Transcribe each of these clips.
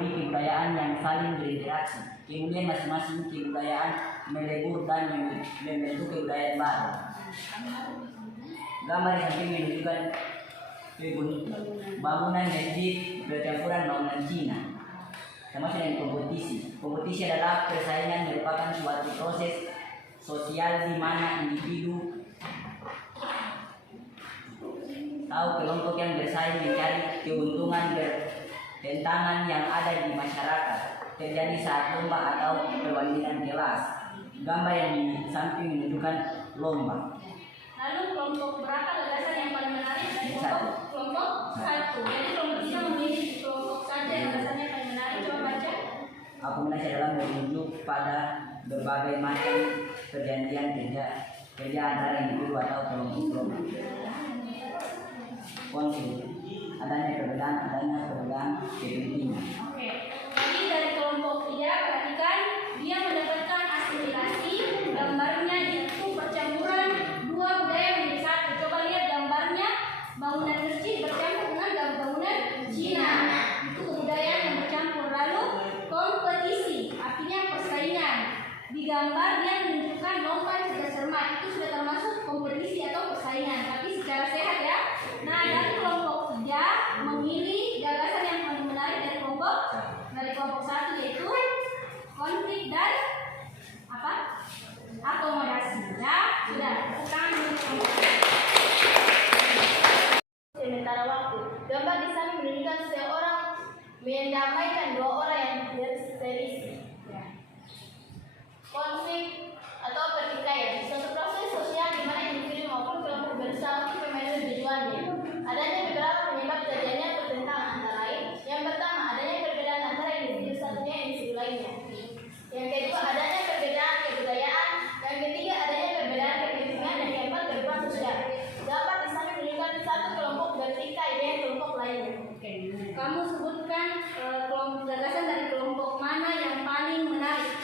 kategori kebudayaan yang saling berinteraksi. Kemudian masing-masing kebudayaan melebur dan membentuk kebudayaan baru. Gambar yang samping menunjukkan bangunan masjid bercampuran bangunan Cina. Termasuk dengan kompetisi. Kompetisi adalah persaingan, merupakan suatu proses sosial di mana individu atau kelompok yang bersaing mencari keuntungan bertentangan yang ada di masyarakat, terjadi saat lomba atau perbandingan kelas. Gambar yang di samping menunjukkan lomba. Lalu kelompok berapa gagasan yang paling menarik? Kelompok satu. Jadi kelompok bisa memilih kelompok saja gagasannya paling menarik. Coba baca. Akomodasi adalah merujuk pada berbagai macam pergantian kerja antara individu atau kelompok-kelompok. Konflik, adanya perbedaan kepentingan. Oke. Jadi dari kelompok 3 perhatikan dia mendapatkan asimilasi. Gambarnya itu percampuran dua budaya menjadi satu. Coba lihat gambarnya, bangunan masjid bercampur dengan bangunan Cina. Itu kebudayaan yang bercampur. Lalu kompetisi, artinya persaingan. Di gambar dia menunjukkan lomba cerdas cermat. Itu sudah termasuk kompetisi atau persaingan, tapi secara sehat ya. Nah, dari kelompok 3 memilih gagasan yang paling menarik dari kelompok 1, yaitu konflik dan akomodasi. Ya, sudah. Sekarang sementara waktu. Gambar di samping menunjukkan seorang mendamaikan dua orang yang berselisih. Ya. Konflik atau pertikaian, suatu proses sosial di mana individu maupun kelompok berusaha untuk memenuhi tujuannya. Adanya beberapa penyebab terjadinya pertentangan antara lain. Yang pertama, adanya perbedaan antara individu satunya dan individu lainnya. Yang kedua, adanya perbedaan kebudayaan. Yang ketiga, adanya perbedaan kepentingan. Dan yang keempat, perubahan sosial. Dapat di samping menunjukkan satu kelompok bertikai dengan kelompok lainnya. Oke. Kamu sebutkan kelompok gagasan dari kelompok mana yang paling menarik?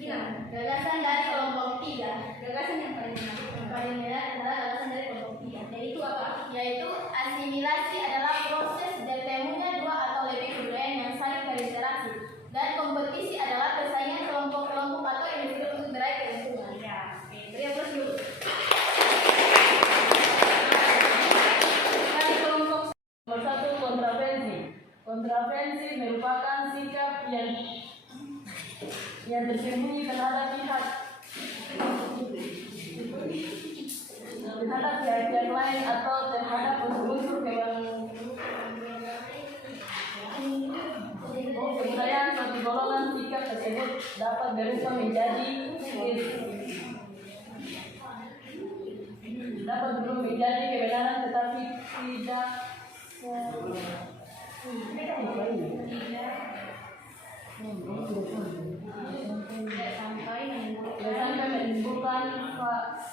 Bilang. Gagasan dari kelompok 3. Gagasan yang paling menarik. Yang paling menarik adalah gagasan dari kelompok 3. Yaitu apa? Yaitu asimilasi adalah proses bertemunya dua atau lebih kebudayaan yang saling berinteraksi. Dan kompetisi adalah persaingan kelompok-kelompok atau individu untuk meraih keuntungan. Ya, oke. Beri terus dulu. Dari kelompok 1, kontravensi. Kontravensi merupakan sikap yang tersembunyi terhadap pihak yang lain atau terhadap unsur-unsur kebudayaan suatu golongan. Sikap tersebut dapat berubah menjadi kebenaran, tetapi tidak sampai menimbulkan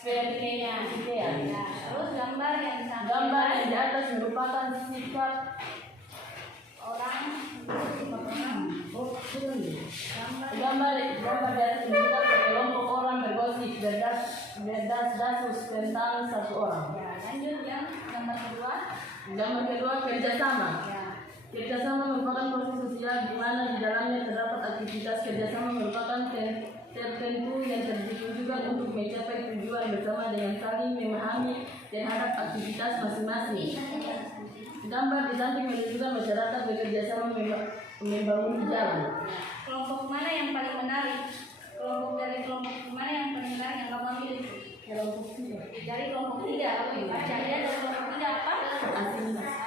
pertikaian. Terus gambar yang di atas merupakan sikap orang. Gambar di atas menunjukkan kelompok orang bergosip berdas-dasus tentang satu orang. Ya, lanjut yang gambar kedua. Gambar kedua, kerjasama. Ya. Kerjasama merupakan proses sosial di mana di dalamnya terdapat aktivitas. Kerjasama merupakan tertentu yang ditujukan untuk mencapai tujuan bersama dengan saling memahami terhadap aktivitas masing-masing. Gambar di samping menunjukkan masyarakat bekerjasama membangun jalan. Kelompok mana yang paling menarik? Kelompok mana yang paling menarik yang kamu pilih? Kelompok 3. Dari kelompok 3, baca ya. Dari kelompok 3 apa?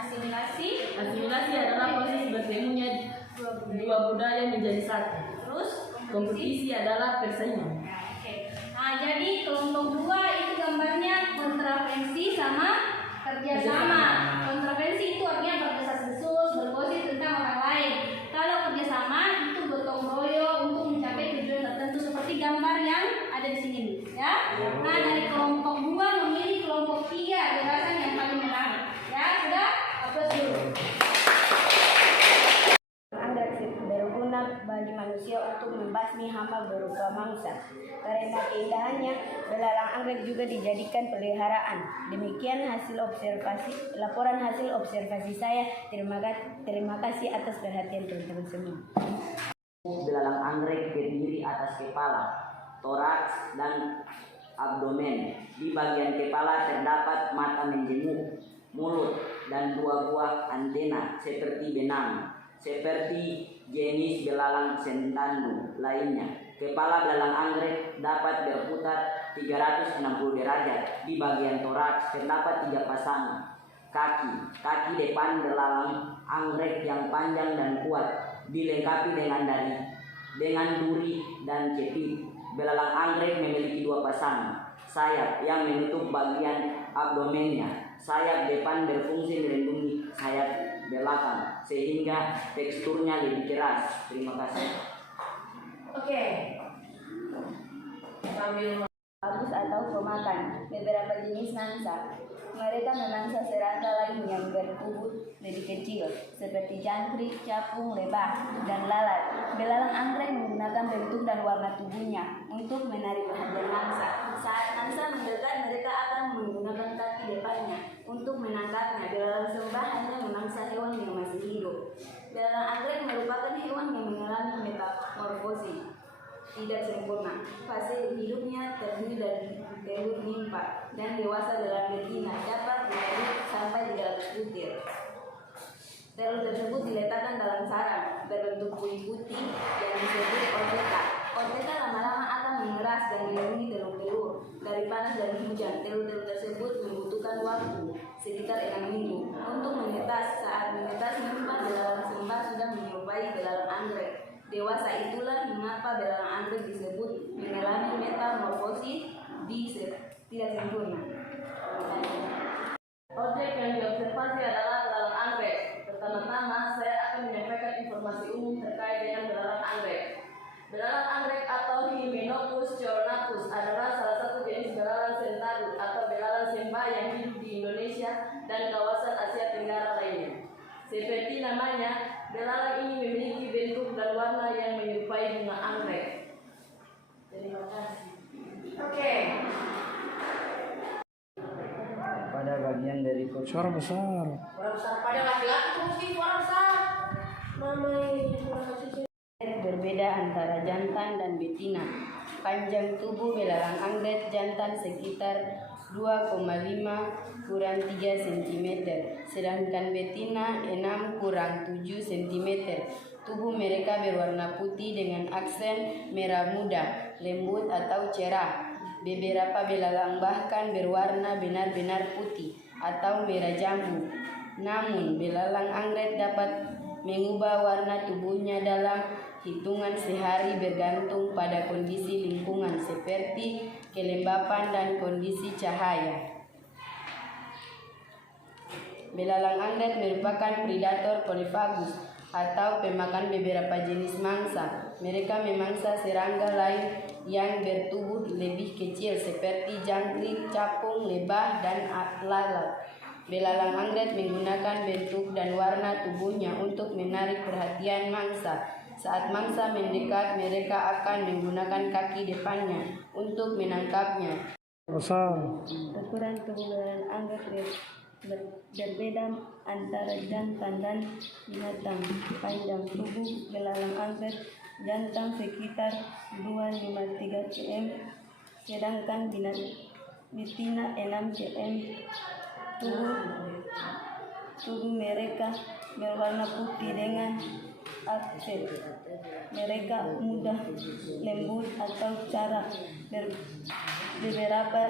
Asimilasi. Asimilasi adalah proses bertemunya dua budaya menjadi satu. Terus kompetisi adalah persaingan. Ya, oke. Nah, jadi kelompok 2 itu gambarnya kontravensi sama kerjasama. Kontravensi itu artinya berdesas-desus, bergosip tentang orang lain. Kalau kerjasama itu gotong royong untuk mencapai tujuan tertentu seperti gambar yang ada di sini, ya. Nah, dari kelompok 2 memilih kelompok 3 gagasan yang paling menarik. Ya, sudah? Aplaus dulu. Berguna bagi manusia untuk membaca membasmi hama berupa mangsa. Karena keindahannya, belalang anggrek juga dijadikan peliharaan. Demikian laporan hasil observasi saya. Terima kasih atas perhatian teman-teman semua. Belalang anggrek terdiri atas kepala, toraks, dan abdomen. Di bagian kepala terdapat mata menjemuk, mulut, dan 2 buah antena seperti benang, seperti jenis belalang sentandu lainnya. Kepala belalang anggrek dapat berputar 360 derajat. Di bagian toraks terdapat 3 pasang kaki. Kaki depan belalang anggrek yang panjang dan kuat dilengkapi dengan duri dan cepit. Belalang anggrek memiliki 2 pasang sayap yang menutup bagian abdomennya. Sayap depan berfungsi melindungi sayap belakang sehingga teksturnya lebih keras. Terima kasih. Oke. Bagus atau pemakan. Beberapa jenis mangsa. Mereka memangsa serangga lain yang bertubuh lebih kecil, seperti jangkrik, capung, lebah, dan lalat. Belalang anggrek menggunakan bentuk dan warna tubuhnya untuk menarik perhatian mangsa. Saat mangsa mendekat, mereka akan menggunakan kaki depannya untuk menangkapnya. Belalang sembah hanya memangsa hewan yang masih hidup. Belalang anggrek merupakan hewan yang mengalami metamorfosis tidak sempurna. Fase hidupnya terdiri dari telur nimfa dan dewasa dalam betina dapat bertelur sampai 300 butir. Telur tersebut diletakkan dalam sarang berbentuk buih putih yang disebut orteka. Orteka lama-lama akan mengeras dan melindungi telur-telur dari panas dan hujan. Telur-telur tersebut membutuhkan waktu sekitar 6 minggu untuk menetas. Saat menetas, nimfa belalang sembah sudah menyerupai belalang anggrek. Dewasa itulah mengapa belalang anggrek disebut mengalami metamorfosis tidak sempurna. Objek yang diobservasi adalah belalang anggrek. Pertama-tama, saya akan menyampaikan informasi umum terkait dengan belalang anggrek. Belalang anggrek atau Hymenopus cornacus adalah salah satu jenis belalang sentadu atau belalang sembah yang hidup di Indonesia dan kawasan Asia Tenggara lainnya. Seperti namanya, belalang ini memiliki bentuk dan warna yang menyerupai bunga anggrek. Terima kasih. Oke. Pada bagian dari Suara besar. Pada laki-laki mesti suara besar. Berbeda antara jantan dan betina. Panjang tubuh belalang anggrek jantan sekitar 2,5 kurang 3 cm, sedangkan betina 6 kurang 7 cm. Tubuh mereka berwarna putih dengan aksen merah muda, lembut atau cerah. Beberapa belalang bahkan berwarna benar-benar putih atau merah jambu. Namun, belalang anggrek dapat mengubah warna tubuhnya dalam hitungan sehari bergantung pada kondisi lingkungan seperti kelembapan dan kondisi cahaya. Belalang anggrek merupakan predator polifagus atau pemakan beberapa jenis mangsa. Mereka memangsa serangga lain yang bertubuh lebih kecil seperti jangkrik, capung, lebah, dan lalat. Belalang anggrek menggunakan bentuk dan warna tubuhnya untuk menarik perhatian mangsa. Saat mangsa mendekat, mereka akan menggunakan kaki depannya untuk menangkapnya. Besar. Ukuran tubuh belalang anggrek berbeda antara jantan dan binatang. Panjang tubuh belalang anggrek jantan sekitar 253 cm, sedangkan betina 6 cm. Tubuh mereka berwarna putih dengan aksen mereka mudah, lembut atau cerah. Beberapa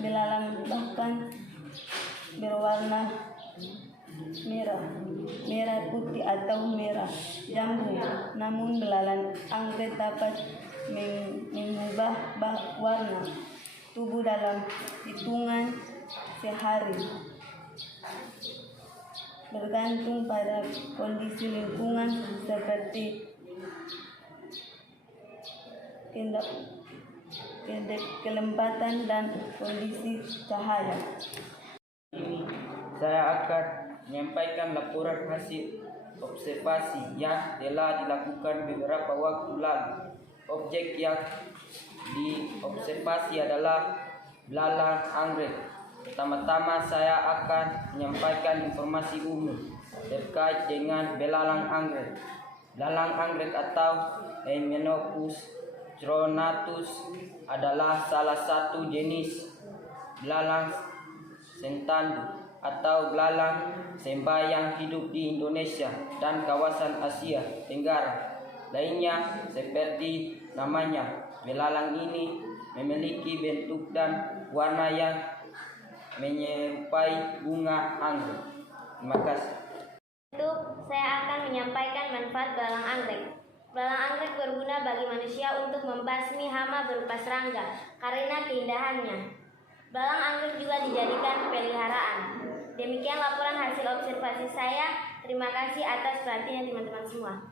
belalang bahkan berwarna merah putih atau merah jambu. Namun belalang anggrek dapat mengubah warna tubuh dalam hitungan sehari bergantung pada kondisi lingkungan seperti kelembatan dan kondisi cahaya. Saya akan menyampaikan laporan hasil observasi yang telah dilakukan beberapa waktu lalu. Objek yang diobservasi adalah belalang anggrek. Pertama-tama saya akan menyampaikan informasi umum terkait dengan belalang anggrek. Belalang anggrek atau Hymenopus chronatus adalah salah satu jenis belalang sentandu atau belalang sembah yang hidup di Indonesia dan kawasan Asia Tenggara lainnya. Seperti namanya, belalang ini memiliki bentuk dan warna yang menyerupai bunga anggrek. Terima kasih. Saya akan menyampaikan manfaat belalang anggrek. Belalang anggrek berguna bagi manusia untuk membasmi hama berupa serangga karena keindahannya. Belalang anggrek juga dijadikan peliharaan. Demikian laporan hasil observasi saya. Terima kasih atas perhatiannya teman-teman semua.